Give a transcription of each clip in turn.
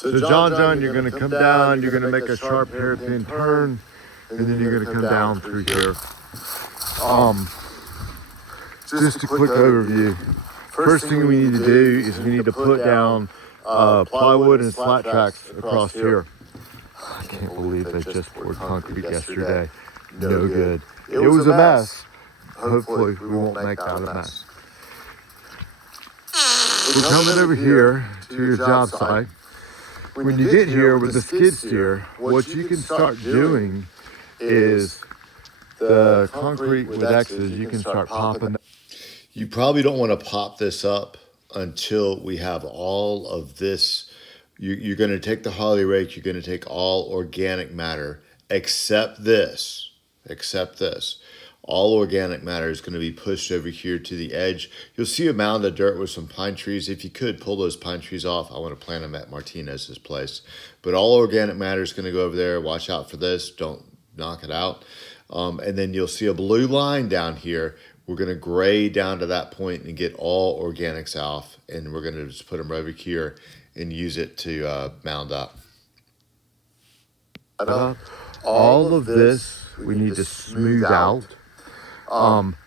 So John, you're going to come down, you're going to make a sharp hairpin turn, and then you're going to come down through here. Just a quick overview. First thing we need to do is we need to put down plywood and slat tracks across here. I can't believe they just poured concrete yesterday. No good. It was a mess. Hopefully we won't make that a mess. We're coming over here to your job site. When you get here with the skid steer, what you can start doing is the concrete with X's, you can start popping. You probably don't want to pop this up until we have all of this. You're going to take the Harley rake, you're going to take all organic matter, except this. All organic matter is going to be pushed over here to the edge. You'll see a mound of dirt with some pine trees. If you could, pull those pine trees off. I want to plant them at Martinez's place. But all organic matter is going to go over there. Watch out for this. Don't knock it out. And then you'll see a blue line down here. We're going to grade down to that point and get all organics off. And we're going to just put them over here and use it to mound up. All of this we need to smooth out.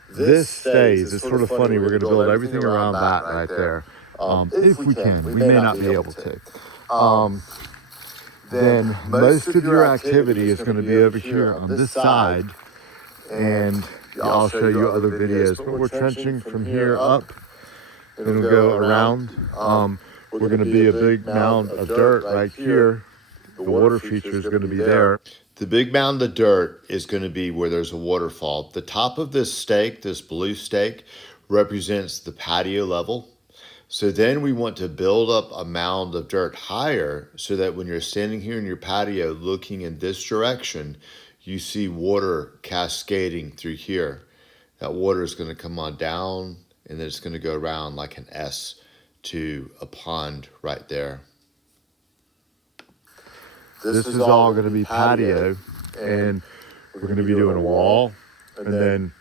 This stays. It's sort of funny. We're going to build everything around that right there. If we can. We may not be able to. Then most of your activity is going to be over here on this side. And I'll show you other videos. But we're trenching from here up. It'll go around. We're going to be a big mound of dirt right here. The water feature is going to be there. The big mound of dirt is going to be where there's a waterfall. The top of this stake, this blue stake, represents the patio level. So then we want to build up a mound of dirt higher so that when you're standing here in your patio looking in this direction, you see water cascading through here. That water is going to come on down and then it's going to go around like an S to a pond right there. This is all going to be patio, and we're going to be doing a wall, and then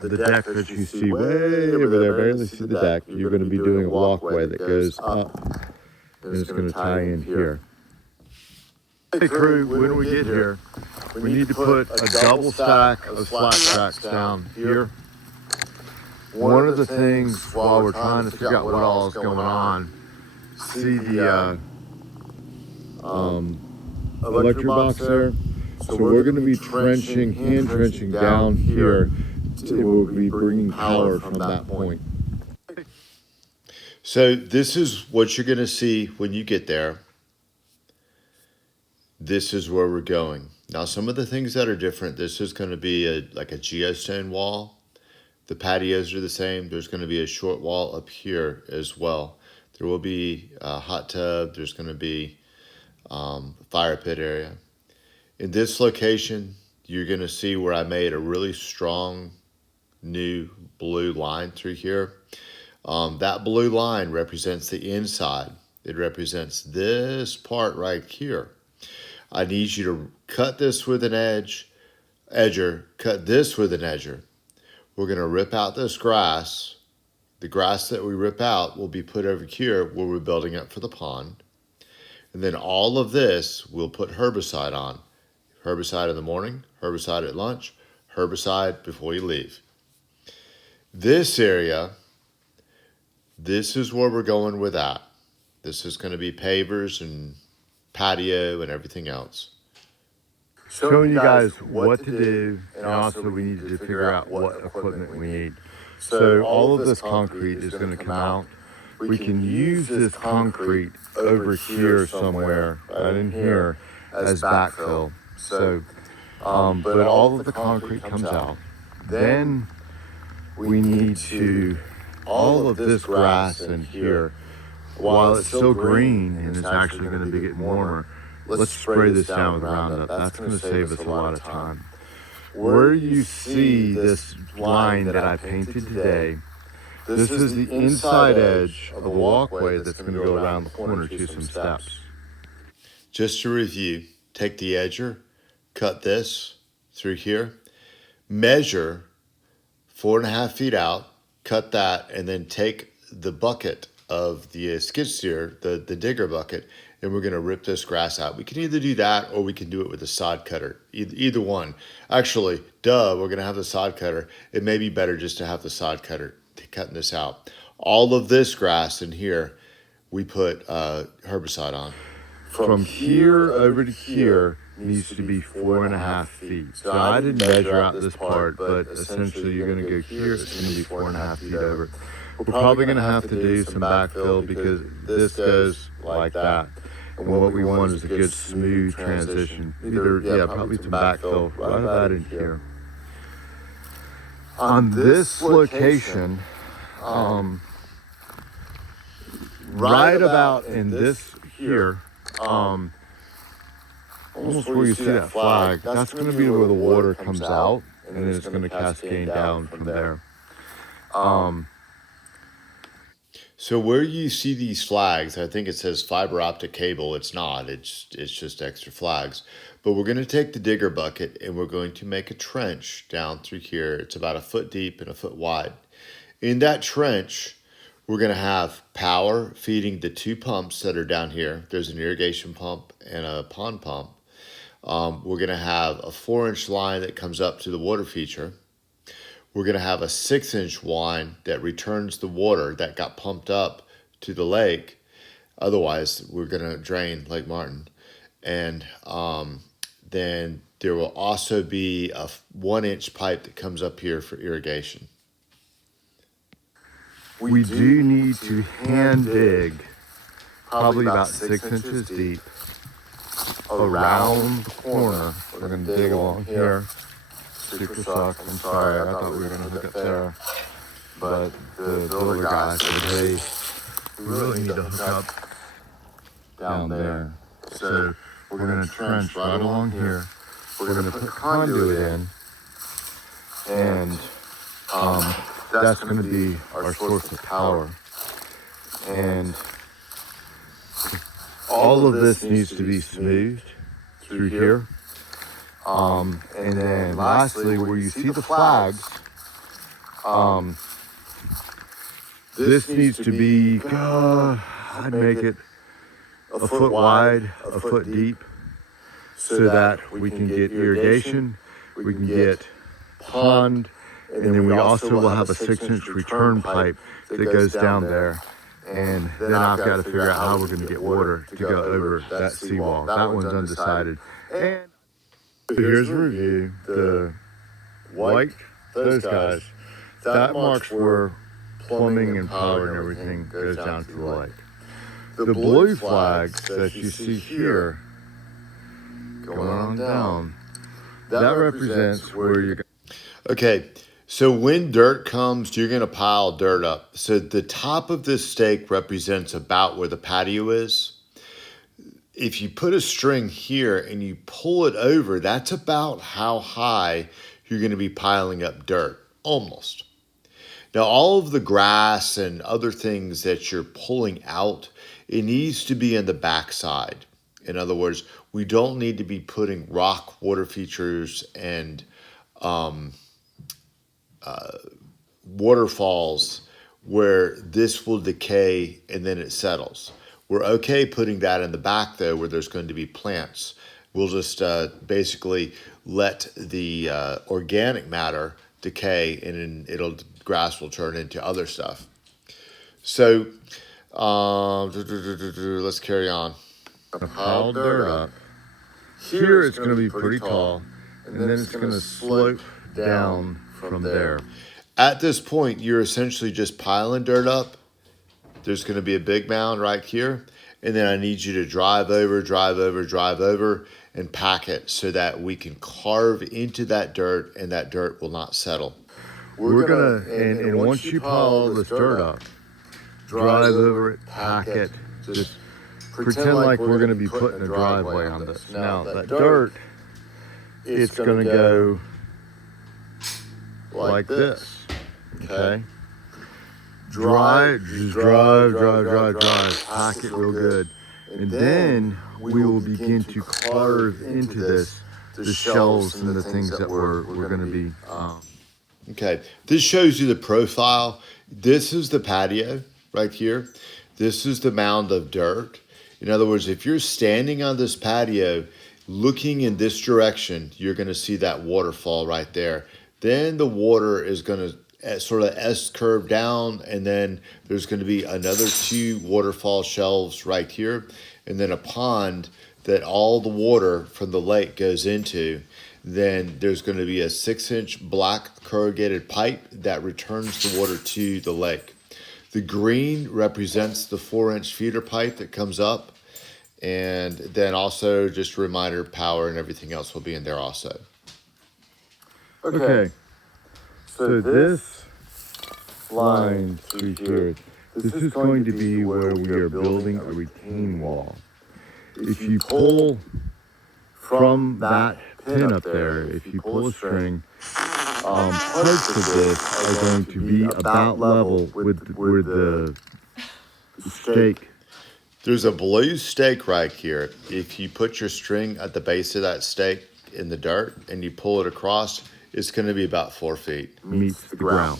the deck that you see way over there, barely see the deck, you're going to be doing a walkway that goes up, and it's going to tie in here. Hey crew, when we get here, we need to put a double stack of slat tracks down here. One of the things while we're trying to figure out what all is going on, see the electric box there. So we're going to be trenching, hand trenching down here. We'll be bringing power from that point. So this is what you're going to see when you get there. This is where we're going. Now some of the things that are different, this is going to be like a geostone wall. The patios are the same. There's going to be a short wall up here as well. There will be a hot tub. There's going to be fire pit area. In this location, you're going to see where I made a really strong new blue line through here. That blue line represents the inside. It represents this part right here. I need you to cut this with an edger, cut this with an edger. We're going to rip out this grass. The grass that we rip out will be put over here where we're building up for the pond. And then all of this, we'll put herbicide on. Herbicide in the morning, herbicide at lunch, herbicide before you leave. This area, this is where we're going with that. This is going to be pavers and patio and everything else. Showing you guys what to do, and also we need to figure out what equipment we need. So all of this concrete is going to come out. We can use this concrete over here somewhere, right in here, as backfill. So, but all of the concrete comes out. Then we need to, all of this grass in here, while it's still green and it's actually going to be getting warmer, let's spray this down with Roundup. That's going to save us a lot of time. Where you see this line that I painted today, this is the inside edge of the walkway that's going to go around the corner to some steps. Just to review, take the edger, cut this through here, measure 4.5 feet out, cut that, and then take the bucket of the skid steer, the digger bucket, and we're going to rip this grass out. We can either do that or we can do it with a sod cutter. Either one. Actually, we're going to have the sod cutter. It may be better just to have the sod cutter cutting this out. All of this grass in here, we put herbicide on. From here over to here needs to be 4.5 feet. So I didn't measure out this part, but essentially you're going to go here, it's going to be 4.5 feet over. We're probably going to have to do some backfill because this goes like that. And what we want is a good smooth transition. Probably some backfill right about in here. On this location, right about in this here, almost where you see that flag, that's going to be where the water comes out, and then it's going to cascade down from there. So where you see these flags, I think it says fiber optic cable. It's not. It's just extra flags. But we're going to take the digger bucket and we're going to make a trench down through here. It's about 1 foot deep and 1 foot wide. In that trench, we're going to have power feeding the 2 pumps that are down here. There's an irrigation pump and a pond pump. We're going to have a 4-inch line that comes up to the water feature. We're going to have a 6-inch line that returns the water that got pumped up to the lake. Otherwise, we're going to drain Lake Martin. And then there will also be a 1-inch pipe that comes up here for irrigation. We do need to hand dig, probably about 6 inches deep, around the corner. We're going to dig along here. Super sucks. I'm sorry. I thought we were going to hook up there. But the builder guy said, hey, we really need to hook up down there. So we're going to trench right along here. We're going to put conduit in. And that's going to be our source of power. And all of this needs to be smoothed through here. And then lastly, where you see the flags, this needs to be, I'd make it 1 foot wide, 1 foot deep, so that we can get irrigation, we can get pond, and then we also will have a 6-inch return pipe that goes down there. And then I've got to figure out how we're going to get water to go over that seawall. That one's undecided. And here's a review. The white, those guys, that marks where plumbing and power and everything goes down to the lake. The blue flags that you see here, going on down, that represents where you're going. Okay, so when dirt comes, you're going to pile dirt up. So the top of this stake represents about where the patio is. If you put a string here and you pull it over, that's about how high you're going to be piling up dirt, almost. Now, all of the grass and other things that you're pulling out, it needs to be in the backside. In other words, we don't need to be putting rock water features and waterfalls where this will decay and then it settles. We're okay putting that in the back, though, where there's going to be plants. We'll just basically let the organic matter decay, and then grass will turn into other stuff. So let's carry on. Pile dirt up. Here it's going to be pretty tall, and then it's going to slope down from there. At this point, you're essentially just piling dirt up. There's going to be a big mound right here. And then I need you to drive over, and pack it so that we can carve into that dirt and that dirt will not settle. We're going to, and once you pile all this dirt up, drive over it, pack it, just pretend like we're going to be putting a driveway on this. Now, that dirt, it's going to go like this. Okay, just drive, pack it real good. And then we will begin to carve into this, the shells and the things that we're going to be. Okay, this shows you the profile. This is the patio right here. This is the mound of dirt. In other words, if you're standing on this patio looking in this direction, you're going to see that waterfall right there. Then the water is going to sort of S-curve down, and then there's going to be another 2 waterfall shelves right here, and then a pond that all the water from the lake goes into. Then there's going to be a 6-inch black corrugated pipe that returns the water to the lake. The green represents the 4-inch feeder pipe that comes up. And then also just a reminder, power and everything else will be in there also. Okay. So this line through here, this is going to be where we are building a retaining wall. If you pull from that pin up there, if you pull a string, parts of this are going to be about level with the stake. There's a blue stake right here. If you put your string at the base of that stake in the dirt and you pull it across, it's going to be about 4 feet. Meets the ground.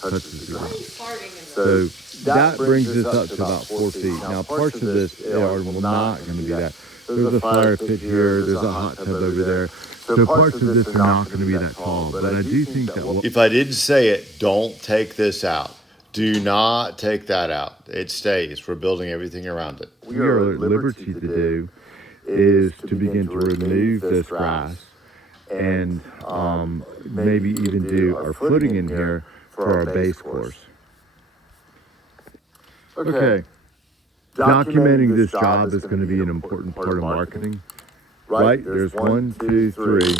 Touches the ground. So that brings us up to about 4 feet. Now parts of this yard will not going to be that. There's a fire pit here, there's a hot tub over there. So parts of this are not going to be that tall. But I do think that if I didn't say it, don't take this out. Do not take that out. It stays. We're building everything around it. we are at liberty to do is to begin to remove this grass and maybe even do our footing in here for our base course. Okay. Documenting this job is going to be an important part of marketing. Right, there's 1, 2, 3.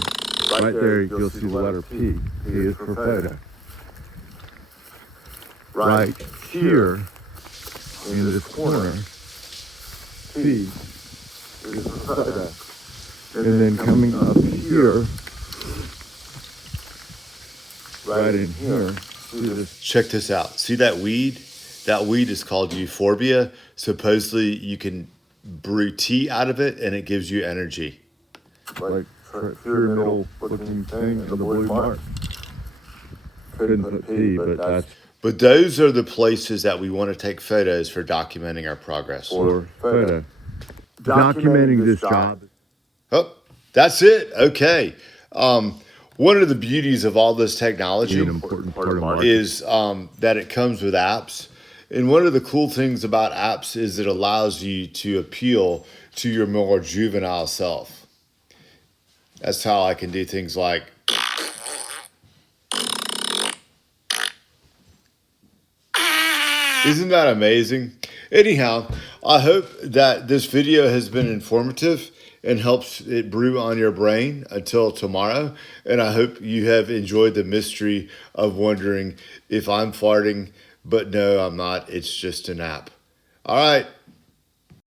Right there, you'll see the letter P. P is for photo. Right here, in this corner, P is for photo. And then coming up here, right in here, see this. Check this out. See that weed? That weed is called euphorbia. Supposedly you can brew tea out of it and it gives you energy. Like pyramidal looking thing in the blue mark. Couldn't put P, but that's But those are the places that we want to take photos for documenting our progress. for photo. Documenting this job. Oh, that's it. Okay. One of the beauties of all this technology An important part of marketing. is that it comes with apps. And one of the cool things about apps is it allows you to appeal to your more juvenile self. That's how I can do things like Isn't that amazing? Anyhow, I hope that this video has been informative and helps it brew on your brain until tomorrow. And I hope you have enjoyed the mystery of wondering if I'm farting, but no, I'm not. It's just a nap. All right.